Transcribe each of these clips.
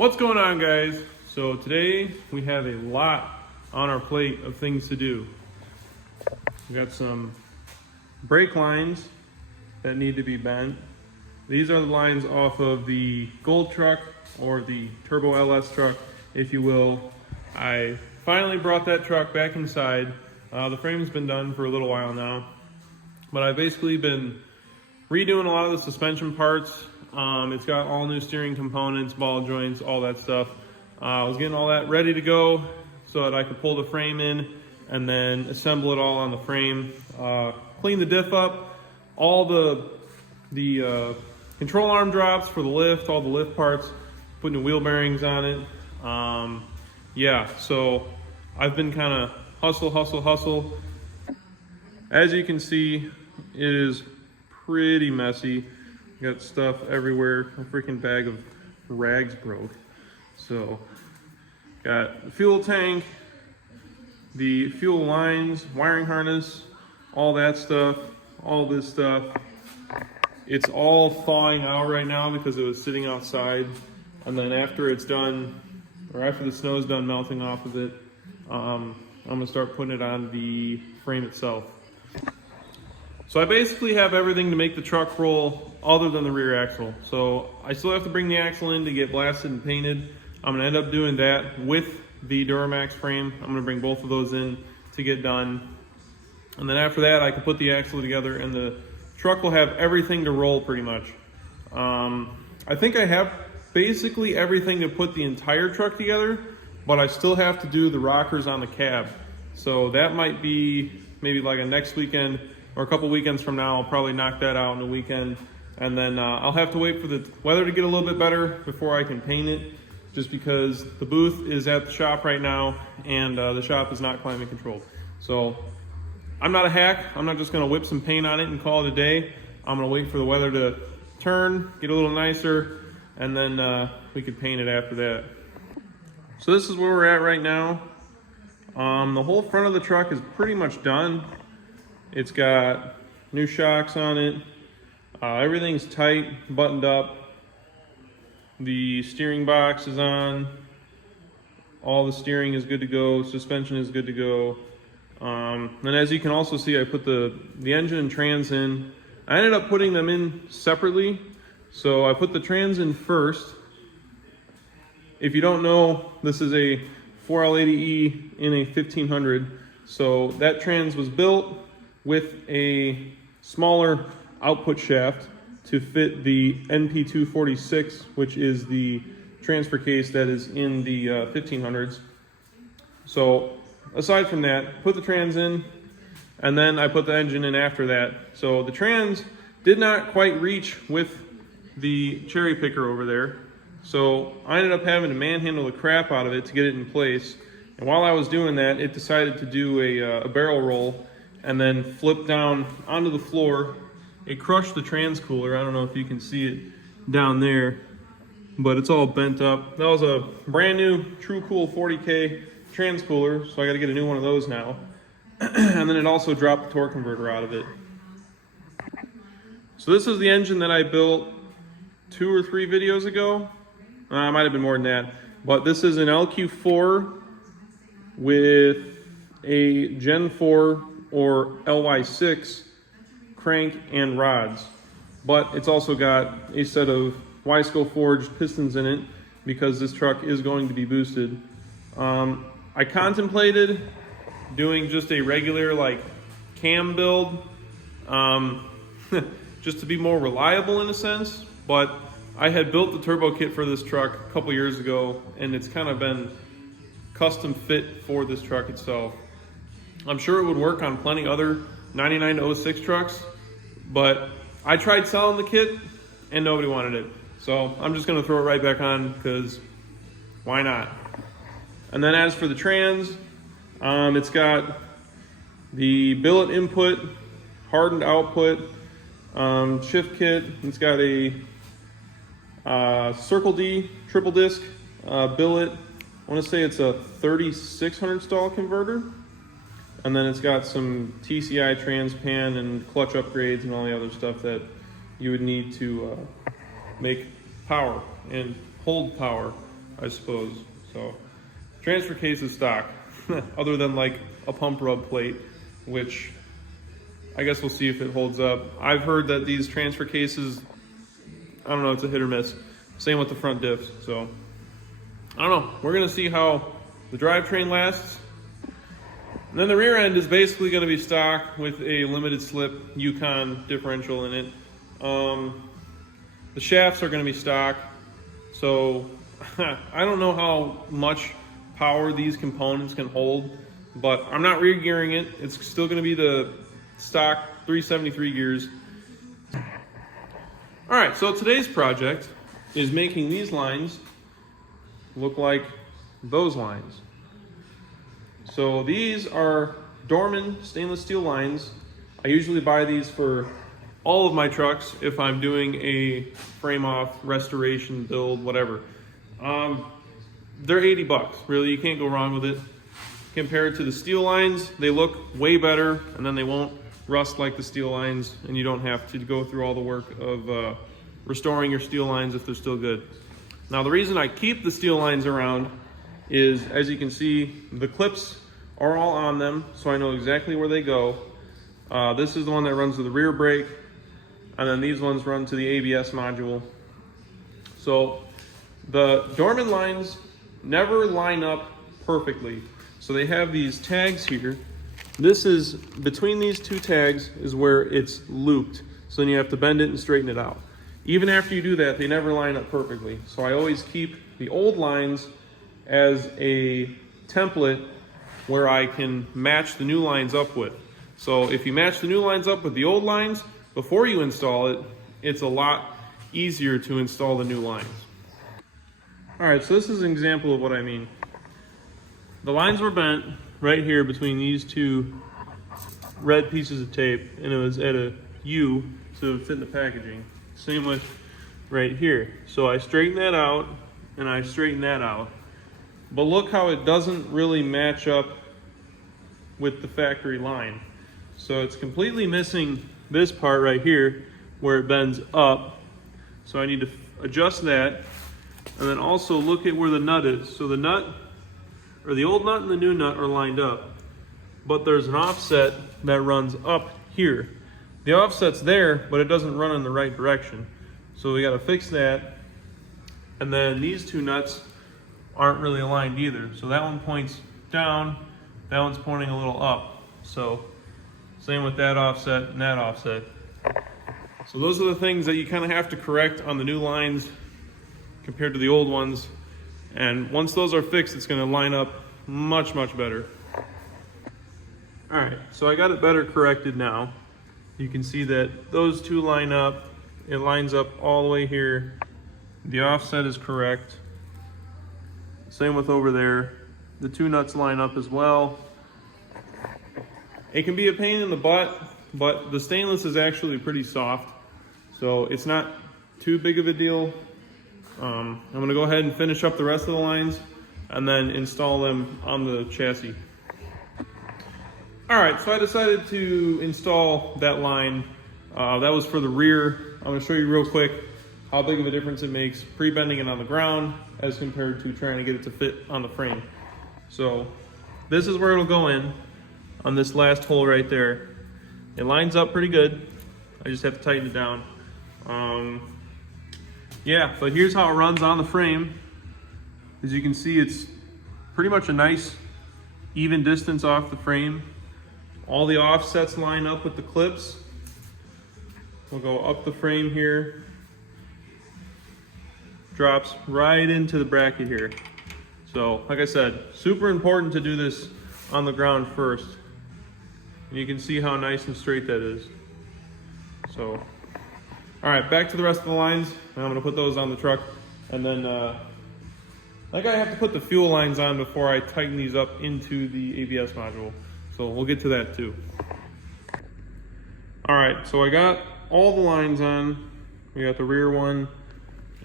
What's going on, guys? So today we have a lot on our plate of things to do. We got some brake lines that need to be bent. These are the lines off of the Gold truck, or the Turbo LS truck, if you will. I finally brought that truck back inside. The frame's been done for a little while now, but I've basically been redoing a lot of the suspension parts. It's got all new steering components, ball joints, all that stuff. I was getting all that ready to go so that I could pull the frame in and then assemble it all on the frame. Clean the diff up, all the control arm drops for the lift, all the lift parts, put new wheel bearings on it. Yeah, so I've been kind of hustle. As you can see, it is pretty messy. Got stuff everywhere. A freaking bag of rags broke. So, got the fuel tank, the fuel lines, wiring harness, all that stuff, all this stuff. It's all thawing out right now because it was sitting outside. And then after it's done, or after the snow's done melting off of it, I'm gonna start putting it on the frame itself. So I basically have everything to make the truck roll other than the rear axle. So I still have to bring the axle in to get blasted and painted. I'm gonna end up doing that with the Duramax frame. I'm gonna bring both of those in to get done. And then after that, I can put the axle together and the truck will have everything to roll pretty much. I think I have basically everything to put the entire truck together, but I still have to do the rockers on the cab. So that might be maybe like a next weekend, or a couple weekends from now. I'll probably knock that out in a weekend. And then I'll have to wait for the weather to get a little bit better before I can paint it, just because the booth is at the shop right now and the shop is not climate controlled. So I'm not a hack. I'm not just gonna whip some paint on it and call it a day. I'm gonna wait for the weather to turn, get a little nicer, and then we could paint it after that. So this is where we're at right now. The whole front of the truck is pretty much done. It's got new shocks on it. Everything's tight, buttoned up. The steering box is on. All the steering is good to go. Suspension is good to go. And as you can also see, I put the engine and trans in. I ended up putting them in separately. So I put the trans in first. If you don't know, this is a 4L80E in a 1500. So that trans was built with a smaller output shaft to fit the NP246, which is the transfer case that is in the 1500s. So aside from that, put the trans in, and then I put the engine in after that. So the trans did not quite reach with the cherry picker over there. So I ended up having to manhandle the crap out of it to get it in place. And while I was doing that, it decided to do a barrel roll and then flip down onto the floor. It crushed the trans cooler. I don't know if you can see it down there, but it's all bent up. That was a brand new True Cool 40K trans cooler, so I got to get a new one of those now. And then it also dropped the torque converter out of it. So this is the engine that I built 2 or 3 videos ago. It might have been more than that, but this is an LQ4 with a Gen 4 or LY6 crank and rods, but it's also got a set of Wisco forged pistons in it because this truck is going to be boosted. I contemplated doing just a regular like cam build, just to be more reliable in a sense, but I had built the turbo kit for this truck a couple years ago, and it's kind of been custom fit for this truck itself. I'm sure it would work on plenty other 99 to 06 trucks, but I tried selling the kit and nobody wanted it. So I'm just gonna throw it right back on because why not? And then as for the trans, it's got the billet input, hardened output, shift kit. It's got a Circle D triple disc billet. I want to say it's a 3600 stall converter. And then it's got some TCI transpan and clutch upgrades and all the other stuff that you would need to make power and hold power I suppose. So transfer case is stock, other than like a pump rub plate, which I guess we'll see if it holds up. I've heard that these transfer cases, I don't know, it's a hit or miss. Same with the front diffs. So I don't know. We're gonna see how the drivetrain lasts. And then the rear end is basically going to be stock with a limited slip Yukon differential in it. The shafts are going to be stock. So I don't know how much power these components can hold, but I'm not rear gearing it. It's still going to be the stock 373 gears. All right, so today's project is making these lines look like those lines. So these are Dorman stainless steel lines. I usually buy these for all of my trucks if I'm doing a frame off, restoration, build, whatever. They're 80 bucks. Really, you can't go wrong with it. Compared to the steel lines, they look way better, and then they won't rust like the steel lines, and you don't have to go through all the work of restoring your steel lines if they're still good. Now, the reason I keep the steel lines around is, as you can see, the clips are all on them, so I know exactly where they go. This is the one that runs to the rear brake, and then these ones run to the ABS module. So the Dorman lines never line up perfectly. So they have these tags here. This is, between these two tags is where it's looped. So then you have to bend it and straighten it out. Even after you do that, they never line up perfectly. So I always keep the old lines as a template where I can match the new lines up with. So if you match the new lines up with the old lines before you install it, it's a lot easier to install the new lines. All right, so this is an example of what I mean. The lines were bent right here between these two red pieces of tape, and it was at a U so it would fit in the packaging. Same with right here. So I straighten that out and I straighten that out. But look how it doesn't really match up with the factory line. So it's completely missing this part right here where it bends up. So I need to adjust that. And then also look at where the nut is. So the nut, or the old nut and the new nut are lined up, but there's an offset that runs up here. The offset's there, but it doesn't run in the right direction. So we got to fix that. And then these two nuts aren't really aligned either. So that one points down, that one's pointing a little up. So same with that offset and that offset. So those are the things that you kind of have to correct on the new lines compared to the old ones. And once those are fixed, it's going to line up much, much better. All right, so I got it better corrected now. You can see that those two line up. It lines up all the way here. The offset is correct. Same with over there. The two nuts line up as well. It can be a pain in the butt, but the stainless is actually pretty soft, so it's not too big of a deal. I'm gonna go ahead and finish up the rest of the lines and then install them on the chassis. All right, so I decided to install that line. That was for the rear. I'm gonna show you real quick how big of a difference it makes pre-bending it on the ground as compared to trying to get it to fit on the frame. So this is where it'll go in on this last hole right there. It lines up pretty good. I just have to tighten it down. Yeah, but here's how it runs on the frame. As you can see, it's pretty much a nice even distance off the frame. All the offsets line up with the clips. We'll go up the frame here. Drops right into the bracket here. So, like I said, super important to do this on the ground first. And you can see how nice and straight that is. So, all right, back to the rest of the lines. I'm gonna put those on the truck. And then, I think I have to put the fuel lines on before I tighten these up into the ABS module. So we'll get to that too. All right, so I got all the lines on. We got the rear one,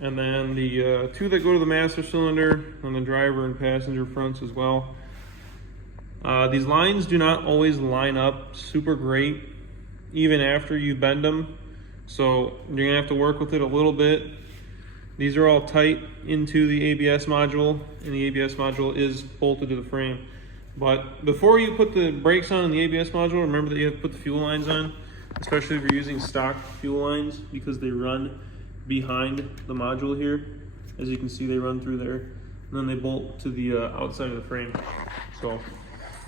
and then the two that go to the master cylinder on the driver and passenger fronts as well. These lines do not always line up super great, even after you bend them. So you're gonna have to work with it a little bit. These are all tight into the ABS module, and the ABS module is bolted to the frame. But before you put the brakes on in the ABS module, remember that you have to put the fuel lines on, especially if you're using stock fuel lines, because they run behind the module here. As you can see, they run through there, and then they bolt to the outside of the frame. So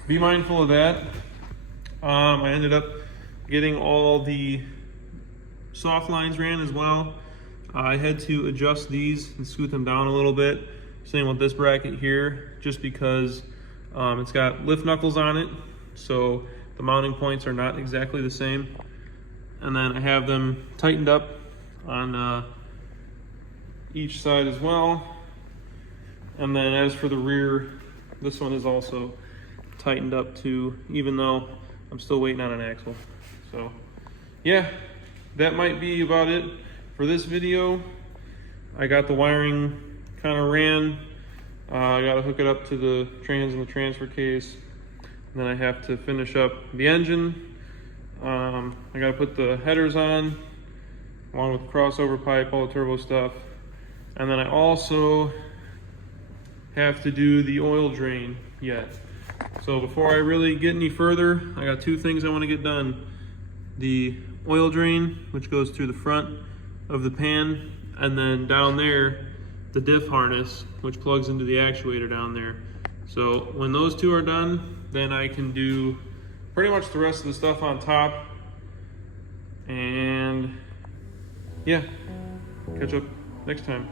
be mindful of that. I ended up getting all the soft lines ran as well. I had to adjust these and scoot them down a little bit. Same with this bracket here, just because it's got lift knuckles on it, so the mounting points are not exactly the same. And then I have them tightened up on each side as well. And then as for the rear, this one is also tightened up too, even though I'm still waiting on an axle. So yeah, that might be about it for this video. I got the wiring kind of ran. I got to hook it up to the trans and the transfer case. And then I have to finish up the engine. I got to put the headers on, along with the crossover pipe, all the turbo stuff. And then I also have to do the oil drain yet. So before I really get any further, I got two things I want to get done. The oil drain, which goes through the front of the pan, and then down there, the diff harness, which plugs into the actuator down there. So when those two are done, then I can do pretty much the rest of the stuff on top. And yeah, catch up next time.